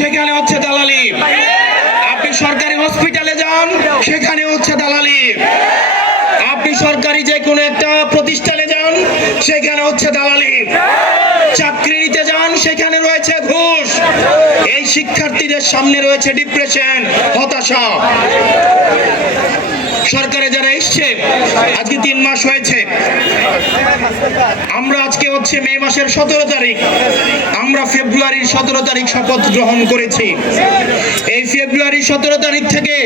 সেখানে হচ্ছে দালালি। আপনি সরকারি হসপিটালে যান, সেখানে হচ্ছে দালালি। আপনি সরকারি যে কোনো একটা প্রতিষ্ঠানে যান, সেখানে হচ্ছে দালালি। চাকরি নিতে যান, সেখানে রয়েছে ঘুষ। এই শিক্ষার্থীদের সামনে রয়েছে ডিপ্রেশন, হতাশা। সরকারে যারা এসছে, আজকে 3 মাস হয়েছে। আমরা আজকে হচ্ছে মে মাসের 17 তারিখ, আমরা ফেব্রুয়ারির 17 তারিখ শপথ গ্রহণ করেছি। এই ফেব্রুয়ারি 17 তারিখ থেকে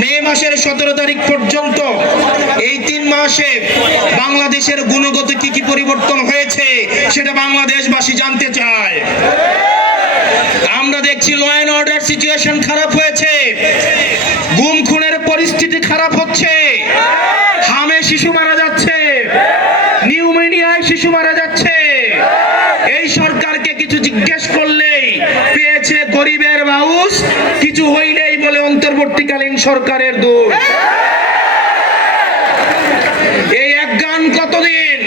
মে মাসের 17 তারিখ পর্যন্ত এই 3 মাসে বাংলাদেশের গুণগত কি পরিবর্তন হয়েছে সেটা বাংলাদেশবাসী জানতে চায়। আমরা দেখছি ল অ্যান্ড অর্ডার সিচুয়েশন খারাপ হয়েছে, গুম খুনের পরিস্থিতি খারাপ হচ্ছে, হামে শিশু মারা যাচ্ছে, নিউমোনিয়ায় শিশু মারা যাচ্ছে। এই সরকারকে কিছু জিজ্ঞেস করলেই পেয়েছে গরিবের বাউস, কিছু হইলেই বলে অন্তর্বর্তীকালীন সরকারের দোষ। এই এক গান কতদিন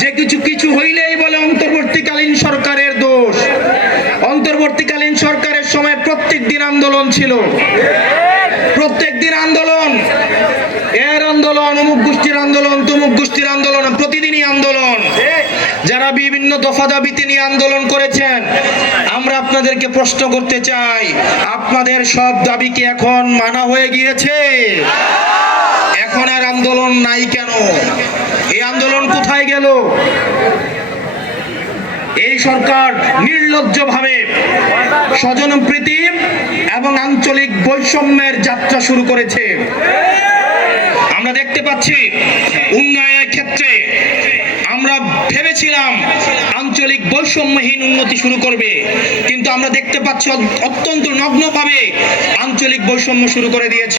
যে কিছু হইলেই বলে অন্তর্বর্তীকালীন সরকারের দোষ। অন্তর্বর্তীকালীন সরকারের সময় প্রত্যেক দিন আন্দোলন ছিল, প্রত্যেক দিন আন্দোলন, এর আন্দোলন, অমুক গোষ্ঠীর আন্দোলন, তমুক গোষ্ঠীর আন্দোলন, প্রতিদিনই আন্দোলন। যারা বিভিন্ন দফা দাবিতে নিয়ে আন্দোলন করেছেন, আমরা আপনাদেরকে প্রশ্ন করতে চাই, আপনাদের সব দাবি কি এখন মানা হয়ে গিয়েছে? এখন আর আন্দোলন নাই কেন? এই আন্দোলন কোথায় গেল? এই সরকার নির্লজ্জভাবে স্বজনপ্রীতি এবং আঞ্চলিক বৈষম্যের যাত্রা শুরু করেছে। আমরা দেখতে পাচ্ছি উন্নয়নের ক্ষেত্রে আমরা ভেবেছিলাম আঞ্চলিক বৈষম্যহীন উন্নতি শুরু করবে, কিন্তু আমরা দেখতে পাচ্ছি অত্যন্ত নগ্নভাবে আঞ্চলিক বৈষম্য শুরু করে দিয়েছে।